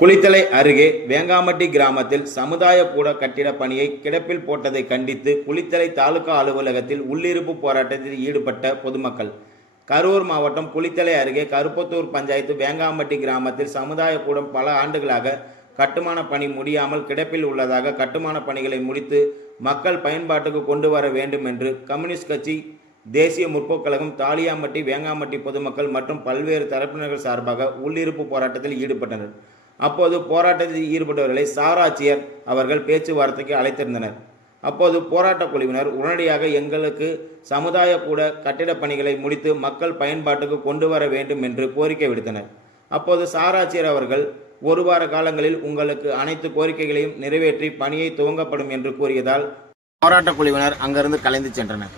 குளித்தலை அருகே வேங்காம்பட்டி கிராமத்தில் சமுதாய கூட கட்டிட பணியை கிடப்பில் போட்டதை கண்டித்து குளித்தலை தாலுகா அலுவலகத்தில் உள்ளிருப்பு போராட்டத்தில் ஈடுபட்ட பொதுமக்கள். கரூர் மாவட்டம் குளித்தலை அருகே கருப்பத்தூர் பஞ்சாயத்து வேங்காம்பட்டி கிராமத்தில் சமுதாய கூடம் பல ஆண்டுகளாக கட்டுமான பணி முடியாமல் கிடப்பில் உள்ளதாக, கட்டுமான பணிகளை முடித்து மக்கள் பயன்பாட்டுக்கு கொண்டு வர வேண்டும் என்று கம்யூனிஸ்ட் கட்சி, தேசிய முற்போக்கு கழகம், தாலியாம்பட்டி, வேங்காம்பட்டி பொதுமக்கள் மற்றும் பல்வேறு தரப்பினர்கள் சார்பாக உள்ளிருப்பு போராட்டத்தில் ஈடுபட்டனர். அப்போது போராட்டத்தில் ஈடுபட்டவர்களை சார் ஆட்சியர் அவர்கள் பேச்சுவார்த்தைக்கு அழைத்திருந்தனர். அப்போது போராட்ட குழுவினர் உடனடியாக எங்களுக்கு சமுதாய கூட கட்டிட பணிகளை முடித்து மக்கள் பயன்பாட்டுக்கு கொண்டு வர வேண்டும் என்று கோரிக்கை விடுத்தனர். அப்போது சார் ஆட்சியர் அவர்கள், ஒரு வார காலங்களில் உங்களுக்கு அனைத்து கோரிக்கைகளையும் நிறைவேற்றி பணியை துவங்கப்படும் என்று கூறியதால் போராட்ட குழுவினர் அங்கிருந்து கலைந்து சென்றனர்.